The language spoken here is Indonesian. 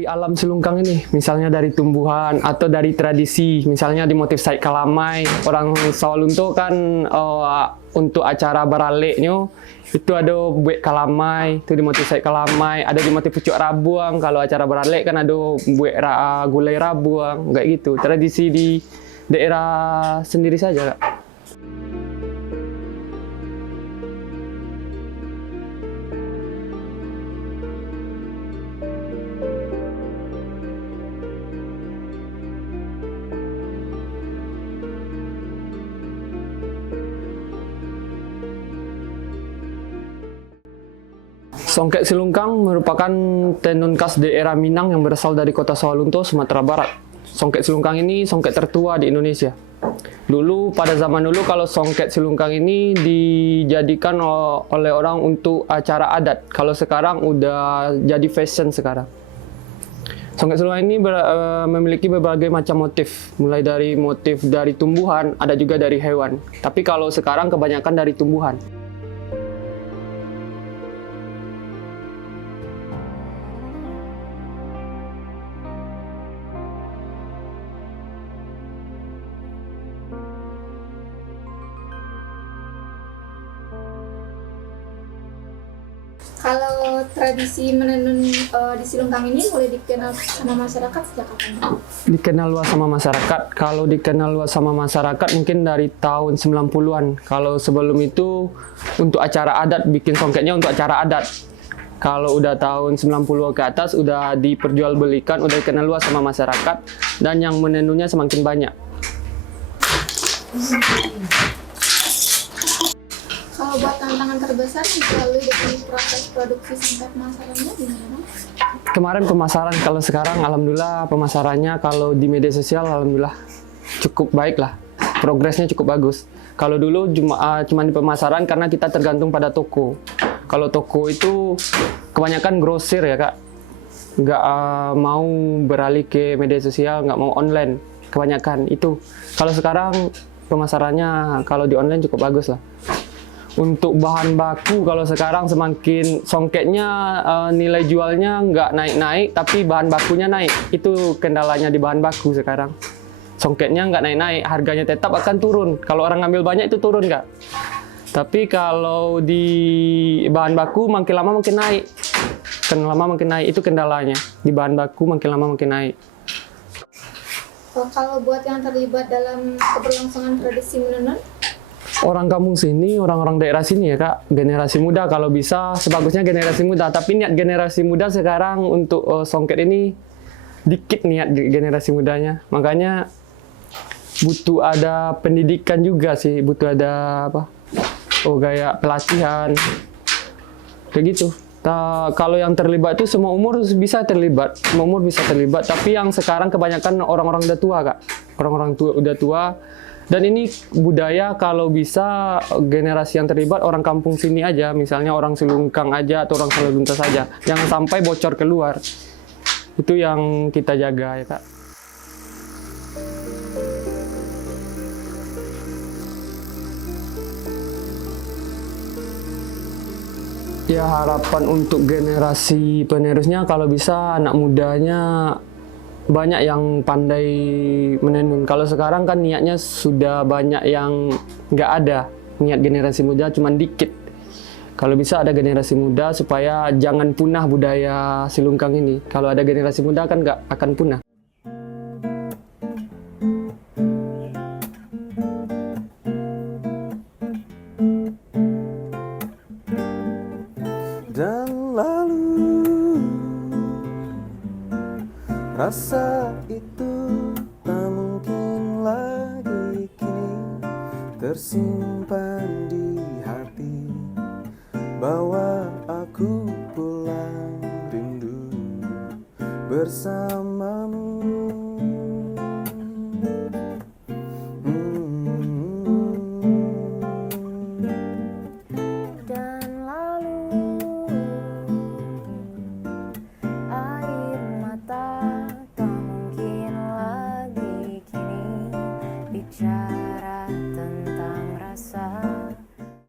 dari alam Silungkang ini, misalnya dari tumbuhan atau dari tradisi, misalnya di motif Saik Kalamai, orang Sawalunto kan untuk acara baraleknya itu ada buat kalamai, itu di motif Saik Kalamai, ada di motif pucuk rabuang, kalau acara baralek kan ada buat gulai rabuang, kayak gitu. Tradisi di daerah sendiri saja, Kak. Songket Silungkang merupakan tenun khas daerah Minang yang berasal dari kota Sawalunto, Sumatera Barat. Songket Silungkang ini songket tertua di Indonesia. Dulu, pada zaman dulu, kalau songket Silungkang ini dijadikan oleh orang untuk acara adat. Kalau sekarang udah jadi fashion sekarang. Songket Silungkang ini memiliki berbagai macam motif, mulai dari motif dari tumbuhan, ada juga dari hewan. Tapi kalau sekarang kebanyakan dari tumbuhan. Kalau tradisi menenun di Silungkang ini mulai dikenal sama masyarakat sejak kapan? Dikenal luas sama masyarakat. Kalau dikenal luas sama masyarakat mungkin dari tahun 90-an. Kalau sebelum itu untuk acara adat, bikin songketnya untuk acara adat. Kalau udah tahun 90 ke atas udah diperjualbelikan, udah dikenal luas sama masyarakat dan yang menenunnya semakin banyak. Kalau buat tantangan terbesar melalui dari proses produksi sampai pemasarannya gimana? Kemarin pemasaran, kalau sekarang alhamdulillah pemasarannya kalau di media sosial alhamdulillah cukup baik lah. Progresnya cukup bagus. Kalau dulu cuma di pemasaran karena kita tergantung pada toko. Kalau toko itu kebanyakan grosir ya, Kak. Nggak mau beralih ke media sosial, nggak mau online. Kebanyakan itu. Kalau sekarang pemasarannya kalau di online cukup bagus lah. Untuk bahan baku kalau sekarang semakin songketnya nilai jualnya nggak naik-naik tapi bahan bakunya naik. Itu kendalanya di bahan baku sekarang. Songketnya nggak naik-naik, harganya tetap akan turun. Kalau orang ngambil banyak itu turun, Kak. Tapi kalau di bahan baku makin lama makin naik. Makin lama makin naik, itu kendalanya. Di bahan baku makin lama makin naik. Kalau buat yang terlibat dalam keberlangsungan tradisi menenun? Orang kampung sini, orang-orang daerah sini ya, Kak, generasi muda kalau bisa sebagusnya generasi muda. Tapi niat generasi muda sekarang untuk songket ini dikit niat generasi mudanya. Makanya butuh ada pendidikan juga sih, butuh ada apa? Kayak pelatihan, kayak gitu. Kalau yang terlibat itu semua umur bisa terlibat, semua umur bisa terlibat. Tapi yang sekarang kebanyakan orang-orang udah tua, Kak, orang-orang tua udah tua. Dan ini budaya kalau bisa generasi yang terlibat orang kampung sini aja, misalnya orang Silungkang aja atau orang Sawalunto saja, jangan sampai bocor keluar. Itu yang kita jaga ya, Kak. Ya harapan untuk generasi penerusnya kalau bisa anak mudanya banyak yang pandai menenun. Kalau sekarang kan niatnya sudah banyak yang nggak ada. Niat generasi muda cuma dikit. Kalau bisa ada generasi muda supaya jangan punah budaya Silungkang ini. Kalau ada generasi muda kan nggak akan punah. Dan lalu rasa itu tak mungkin lagi kini tersimpan di hati, bawa aku pulang rindu bersama